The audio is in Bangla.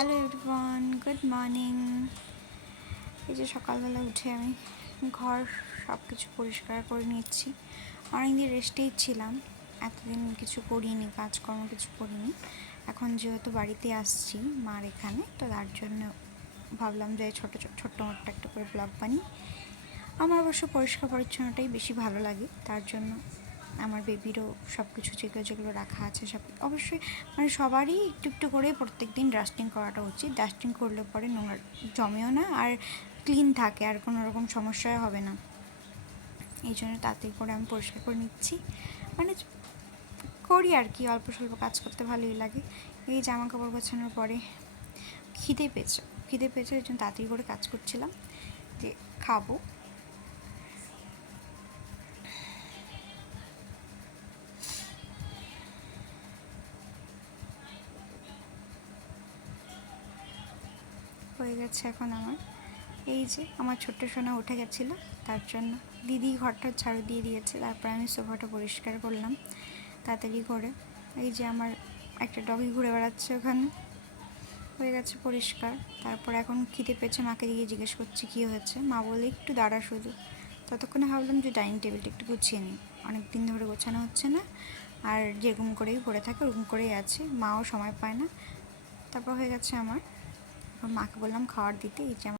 Hello everyone, good morning. এই যে সকালবেলা উঠে আমি ঘর সব কিছু পরিষ্কার করে নিচ্ছি। অনেকদিন রেস্টেই ছিলাম, এতদিন কিছু করিনি, কাজকর্ম কিছু করিনি। এখন যেহেতু বাড়িতে আসছি মার এখানে, তো তার জন্য ভাবলাম যে ছোট্ট মোট্ট একটা করে ব্লগ বানিয়ে। আমার অবশ্য পরিষ্কার পরিচ্ছন্নটাই বেশি ভালো লাগে, তার জন্য আমার বেবিরও সব কিছু যেগুলো যেগুলো রাখা আছে সব অবশ্যই মানে সবারই একটু একটু করে প্রত্যেক দিন ডাস্টিং করাটা উচিত। ডাস্টিং করলে পরে নোংরা জমেও না, আর ক্লিন থাকে, আর কোনো রকম সমস্যা হবে না। এই জন্য তাড়াতাড়ি করে আমি পরিষ্কার করে নিচ্ছি, মানে করি আর কি, অল্প স্বল্প কাজ করতে ভালোই লাগে। এই জামা কাপড় গোছানোর পরে খিদে পেয়েছে এই জন্য তাড়াতাড়ি করে কাজ করছিলাম যে খাবো। হয়ে গেছে এখন আমার। এই যে আমার ছোট্ট সোনা উঠে গেছিলো, তার জন্য দিদি ঘরটা ঝাড়ু দিয়ে দিয়েছে, তারপর আমি সোফাটা পরিষ্কার করলাম তাড়াতাড়ি করে। এই যে আমার একটা ডগি ঘুরে বেড়াচ্ছে ওখানে, হয়ে গেছে পরিষ্কার। তারপর এখন খিদে পেয়েছে, মাকে গিয়ে জিজ্ঞেস করছি কী হয়েছে। মা বলে একটু দাঁড়া শুধু। ততক্ষণে ভাবলাম যে ডাইনিং টেবিলটা একটু গুছিয়ে নিই, অনেক দিন ধরে গোছানো হচ্ছে না, আর যেরকম করেই পড়ে থাকে ওরকম করেই আছে, মাও সময় পায় না। তারপর হয়ে গেছে আমার, মাকে বললাম খাবার দিতে। এই যে